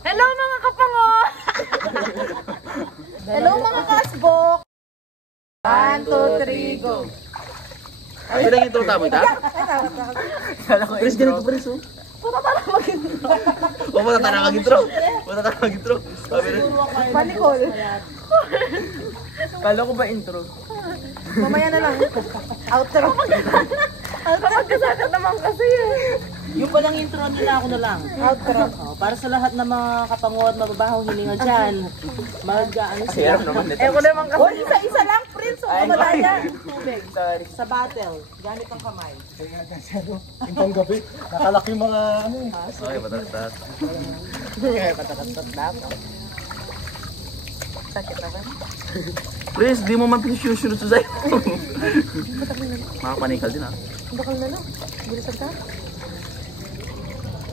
Hello mga kapango! Hello mga kasbok! 1, 2, 3, go! Ay, lang yung tama ka? Pres, ganito pres, oh. Putatara mag-intro. O, matatara mag-intro. Matatara mag-intro. Panikol. Kala ko ba intro? Mamaya na lang. Outro. Magkasakit naman kasi eh. Yung palang intro nila ako na lang. Outro. Oh, para sa lahat ng mga kapango at mababahong hininga dyan. Mag-ano sila. Eh ko naman kasi. Oh, isa-isa lang, Prince. O, malaya. Tubig. Sorry. Sa battle. Gamit ang kamay. Intong gabi, nakalaki mga ano eh. Okay, patatas. Patatas dapat. Sakit naman. Pres, di mo man pinisusunod sa sa'yo. Makapanikal din, ha? Bakal na lang. Bilisan ka.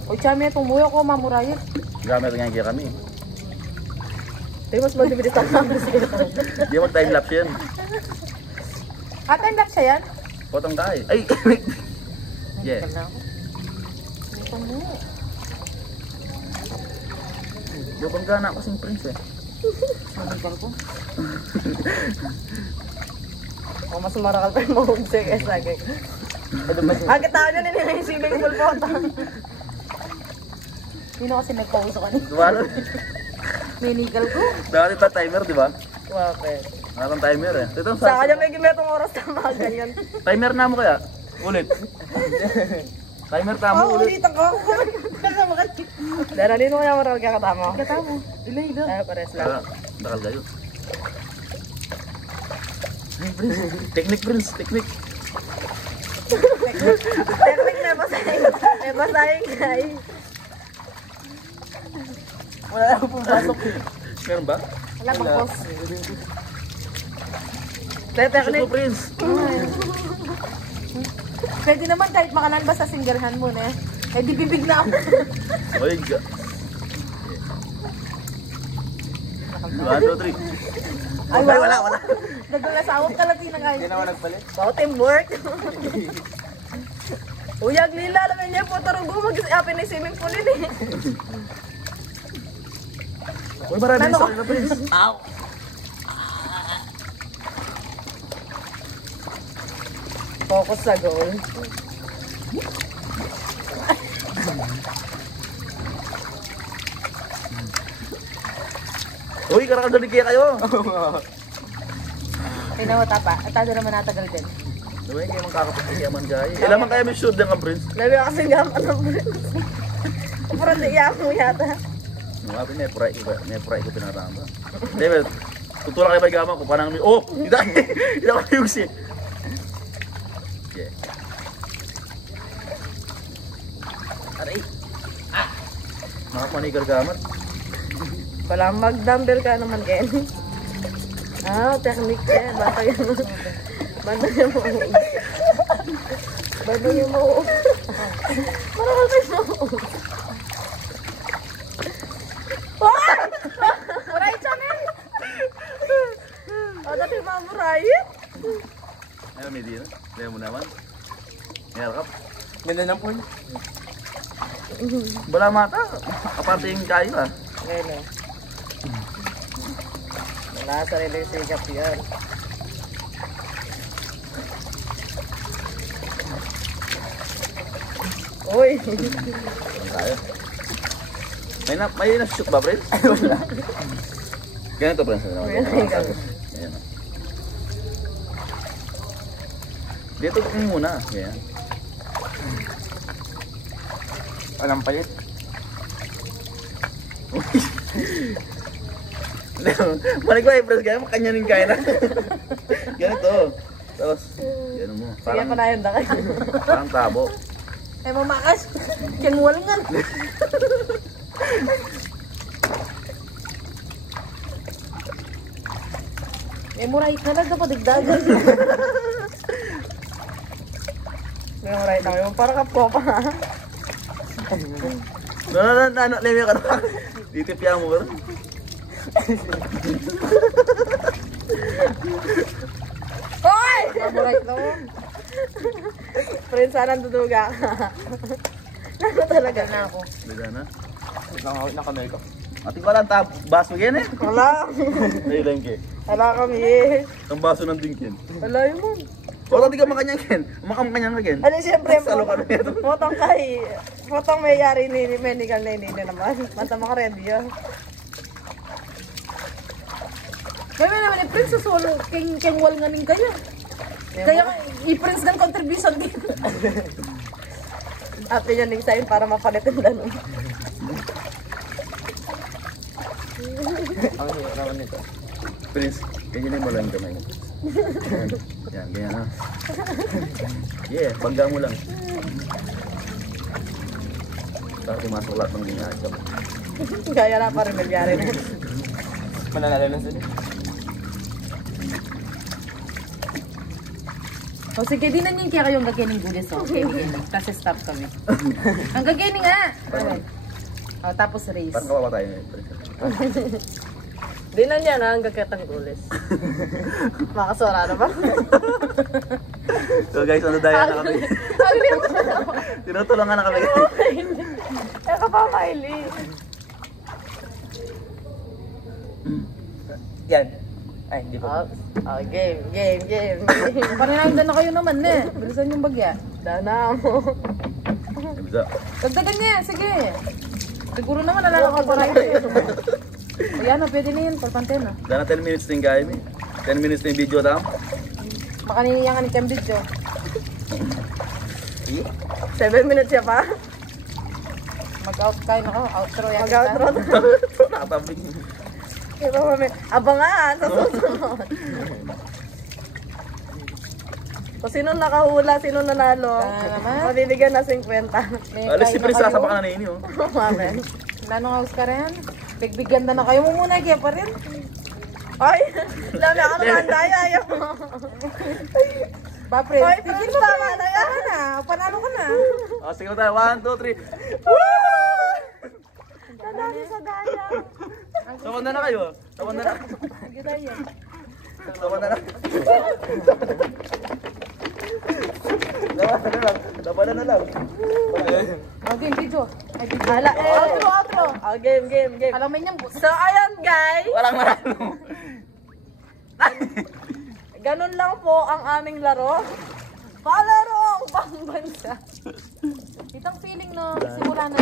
O, chami, tumuyo ko, mamurayit. Gamit nga kaya kami. Pero mas magbibilis ang namin siya. Di mo time-lapse yan. Time-lapse siya yan? Potong tayo. Ay! Yeah. Ito mo. Lubang gana kasing prince, eh. Mabigal ko. O, mas marakal pa yung mahugsi kaya lagi. Agad tayo nyo nila yung swimming pool po. Sino kasi nagpauso ka niya? Duwalo. Minigal ko. Dati pa timer, di ba? Wapet. Nakang timer, eh. Ito, Sa kanya may gimetong oras na mga ganyan. timer na mo kaya? Ulit. Timer tamo ulit. Ulitan ko. Kasama ka. Dara, nino kaya maral ka katama? Katama. Ilo. Ay, pares lang. Bakal kayo. Ay, prince. Teknik, prince. Teknik. Teknik na basahin. May basahin guys. Wala na akong pumasok. Meron ba? Wala pang post. Shoot Teknik. mo, prince. Pwede naman kahit makanan ba sa singlehan mo na eh. Eh di bibig na ako. Oy, ga. 1, 2, 3. Ay, wala. Naglasawag ka lang tinangay. Hindi naman nagpalit. Wow, teamwork. Uyag lila, alam niya po, tarugo mag-isapin na swimming pool yun eh. Uy, marami sa kanila, prince. Ow! Focus sa goal. Uy, karakadali kaya kayo. Pinawata pa. At tayo naman natagal din. Uy, kayo magkakapagyaman kaya. Ilan man kaya may shoot din ka, prince? Labi ako kasi gaman ng parang di mo yata. Sabi, may pray ko pinarama. David, tutulak kayo ba gaman ko? Parang, oh, hindi ako yung si. Yeah. Aray. Nakapanigal gaman. Wala mag-dumbbell ka naman, Ken. Technique eh. Bata yung mo. Bata yung mo. Marakal pa yung mo. Muray channel! Dati mamuray. Ayun, may din. Kaya mo naman. Mayarkap. Ganda ng pool. Wala mata. Aparte yung kayo, ah. Ngayon eh. Wala sarili sigap yan. Uy! Tayo. May na-shoot ba, Prince? Wala. Ganito, Prince. Ayan. Dito ko muna. Ayan. Walang palit. Balik ko, Prince. Kaya makanyanin kaya na. Ganito. Tapos, yan mo. Sige pa na yun na kayo. Parang tabo. Ay mamakas! Kinwal nga! Memorize na lang dapat digdagan. Memorize na kayo. Para ka po pa. Lemi ka na. Ditipya mo ba? Hoy! Memorize na mo. Friend, sana duduga ka. Nako talaga na ako. Bida na. Nakamay ko. Ati ko lang tab, baso yan eh. Wala. May lengke. Wala kami eh. Ang baso ng dingkin. Wala yun mo. O, tati ka makanyang ken. Makamanyang ka ken. Ano siyempre po? Salo ka na ito. Fotong may yari ni Menigal na inini naman. Manta makaready yun. Kaya naman i-prince sa solo, king wall nga ning kayo. Kaya i-prince ng contribution din. Ate yun yung sign para mapalitin na nun. Ang hirap naman nito. Prince, ganyan mo lang yung kamay. Yan, ganyan ha. Yeah, bangga mo lang. Para pumasok lahat ng ginagawa. Kaya na pa rin nagyari na. Mananalo lang sila. O sige, di na niyan kaya kayong gaganing gulis. Okay, kasi stop kami. Ang gaganing nga! O, tapos race. Parang kawawa tayo ngayon. Di na niya na ang gagkatang gulis. Makasora na ba? So guys, ano daya na kami? Tinutulungan na kami. Eh kapamaili. Yan. Ay, hindi pa. Game. Paninahindan na kayo naman eh. Bilisan yung bagya. Dana mo. Bisa. Dagdagan niya, sige. Siguro naman nalalakal pa na yun. Ayan o, pwede na yun. Palpante na. Dana 10 minutes din guys. 10 minutes na yung video tam. Makaniniyan ka ni Cambridge o. 7 minutes siya pa. Mag-out kayo na ako. Outro yan. Mag-outro na. Nakatabing. Ito mami. Abangan sa susunod. Kung sino nakahula, sino nanalo, mabibigyan na 50. Alis si Prince, sasama ka na ini oh. Mamen. Nanong house ka rin? Bigbigyan na kayo mo muna. Kaya pa rin. Ay, dami ako naman daya. Ayaw mo. Ba, Prince? Ay, Prince, tama na yan. Tama na. Panalo ka na. O, sige tayo. 1, 2, 3. Nadami sa daya. Sawan na kayo. Sawan na. Sige tayo. Sawan na. Laban na lang. Okay, video. Ay, video. Hala, Outro. Game. Alam mo niyan, So, ayan guys. Walang marano. Ganun lang po ang aming laro. Palaro ang pangbansa. itang feeling no, simula na.